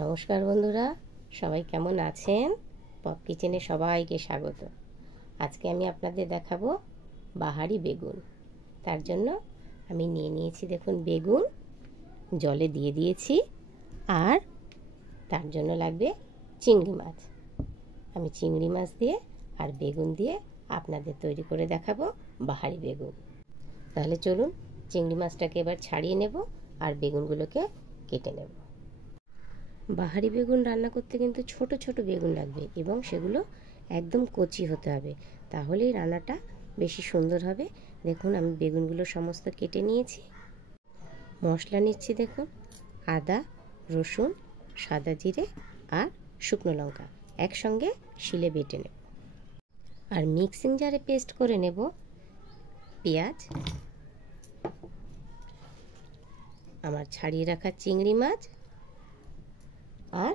নমস্কার বন্ধুরা, সবাই কেমন আছেন? পপ কিচেনে সবাইকে স্বাগত। আজকে আমি আপনাদের দেখাবো বাহারি বেগুন। তার জন্য আমি নিয়ে নিয়েছি, দেখুন বেগুন জলে দিয়ে দিয়েছি, আর তার জন্য লাগবে চিংড়ি মাছ। আমি চিংড়ি মাছ দিয়ে আর বেগুন দিয়ে আপনাদের তৈরি করে দেখাবো বাহারি বেগুন। তাহলে চলুন চিংড়ি মাছটাকে এবার ছাড়িয়ে নেব আর বেগুনগুলোকে কেটে নেব। বাহারি বেগুন রান্না করতে কিন্তু ছোট ছোট বেগুন লাগবে এবং সেগুলো একদম কচি হতে হবে, তাহলেই রান্নাটা বেশি সুন্দর হবে। দেখুন আমি বেগুনগুলো সমস্ত কেটে নিয়েছি। মশলা নিচ্ছি, দেখুন আদা, রসুন, সাদা জিরে আর শুকনো লঙ্কা একসঙ্গে শিলে বেটে নেব। আর মিক্সিং জারে পেস্ট করে নেব পেঁয়াজ, আমার ছাড়িয়ে রাখা চিংড়ি মাছ আর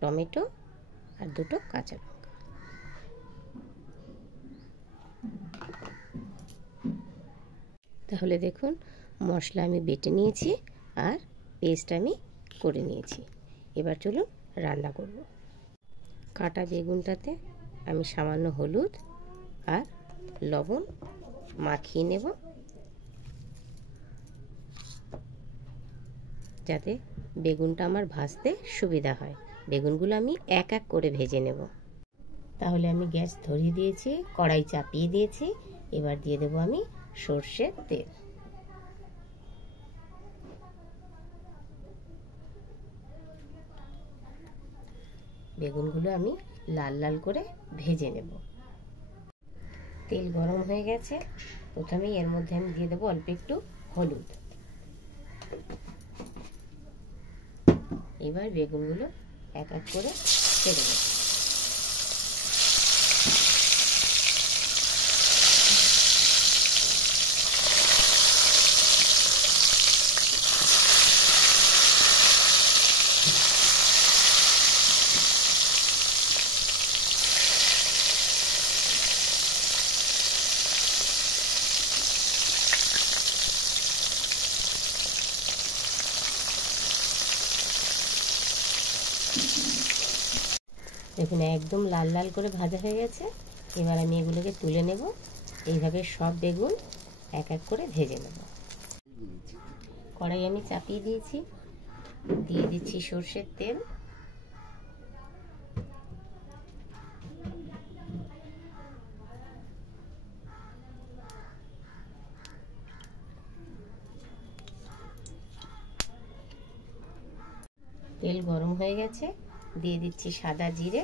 টমেটো আর দুটো কাঁচা লঙ্কা। তাহলে দেখুন মশলা আমি বেটে নিয়েছি আর পেস্ট আমি করে নিয়েছি। এবার চলুন রান্না করব। কাটা বেগুনটাতে আমি সামান্য হলুদ আর লবণ মাখিয়ে নেব, যাতে বেগুনটা আমার ভাজতে সুবিধা হয়। বেগুনগুলো আমি এক এক করে ভেজে নেব। তাহলে আমি গ্যাস ধরিয়ে দিয়েছি, কড়াই চাপিয়ে দিয়েছি। এবার দিয়ে দেব আমি সর্ষের তেল। বেগুনগুলো আমি লাল লাল করে ভেজে নেব। তেল গরম হয়ে গেছে, প্রথমেই এর মধ্যে আমি দিয়ে দেবো অল্প একটু হলুদ। এবার বেগুনগুলো এক এক করে ছেড়ে দেব। দেখুন একদম লাল লাল করে ভাজা হয়ে গেছে। এবার আমি এগুলোকে তুলে নেব। এইভাবে সব বেগুন এক এক করে ভেজে নেব। কড়াই আমি চাপিয়ে দিয়েছি, দিয়ে দিচ্ছি সর্ষের তেল। তেল গরম হয়ে গেছে, দিয়ে দিচ্ছি সাদা জিরে,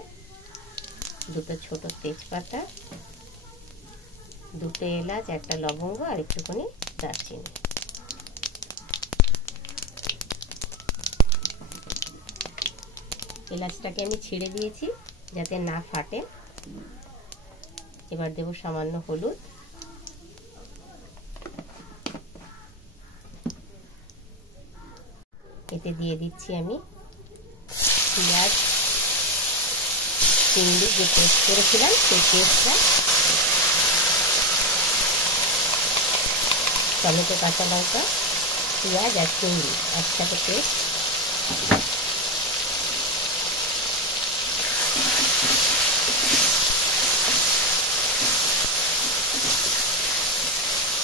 দুটো ছোট তেজপাতা, দুটো এলাচ, একটা লবঙ্গ আর একটুখানি দারচিনি। এলাচটাকে আমি ছিঁড়ে দিয়েছি যাতে না ফাটে। এবার দেব সামান্য হলুদ, এতে দিয়ে দিচ্ছি আমি পেঁয়াজ, চিংড়ি যে পেস্ট করেছিলাম সেই পেস্টটা, টমেটো, কাঁচা লঙ্কা, পেঁয়াজ আর চিংড়ি একসাথে পেস্ট।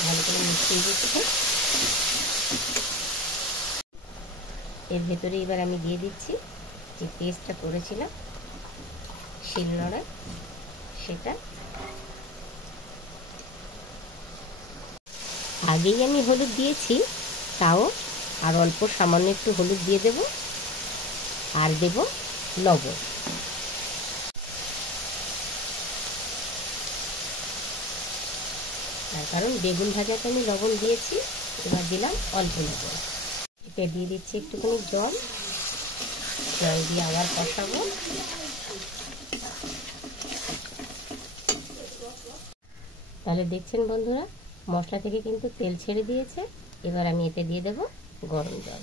ভালো করে মিশিয়ে দিচ্ছি। এর ভেতরে এবার আমি দিয়ে দিচ্ছি যে পেস্টটা করেছিলাম শিলনোড়ায়, সেটা। আগেই আমি হলুদ দিয়েছি, তাও আর অল্প সামান্য একটু হলুদ দিয়ে দেব আর দেব লবণ। তার কারণ বেগুন ভাজাতে আমি লবণ দিয়েছি, এবার দিলাম অল্প লবণ। এতে দিয়ে দিচ্ছি একটুখানি জল, জল দিয়ে আবার কষাবো। তাহলে দেখছেন বন্ধুরা, মশলা থেকে কিন্তু তেল ছেড়ে দিয়েছে। এবার আমি এতে দিয়ে দেব গরম জল।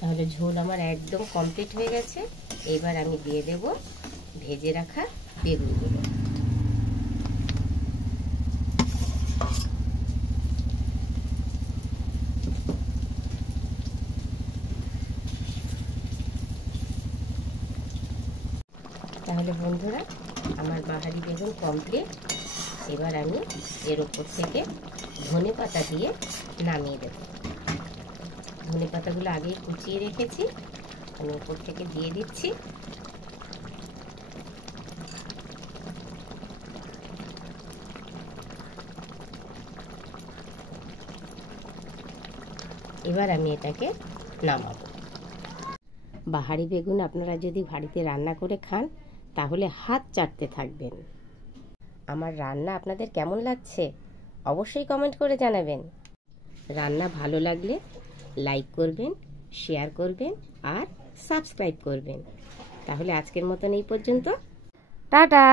তাহলে ঝোল আমার একদম কমপ্লিট হয়ে গেছে। এবার আমি দিয়ে দেব ভেজে রাখা বেগুনগুলো। তাহলে বন্ধুরা, আমার বাহারি বেগুন কমপ্লিট। এবার আমি এর উপর থেকে ধনেপাতা দিয়ে নামিয়ে দেব। ধনেপাতাগুলো আগেই কুচিয়ে রেখেছি, আমি উপর থেকে দিয়ে দিচ্ছি। এবার আমি এটাকে নামাবো। বাহারি বেগুন আপনারা যদি বাড়িতে রান্না করে খান তাহলে হাত চাটতে থাকবেন। আমার রান্না আপনাদের কেমন লাগছে অবশ্যই কমেন্ট করে জানাবেন। রান্না ভালো লাগলে লাইক করবেন, শেয়ার করবেন আর সাবস্ক্রাইব করবেন। তাহলে আজকের মতন এই পর্যন্ত, টাটা।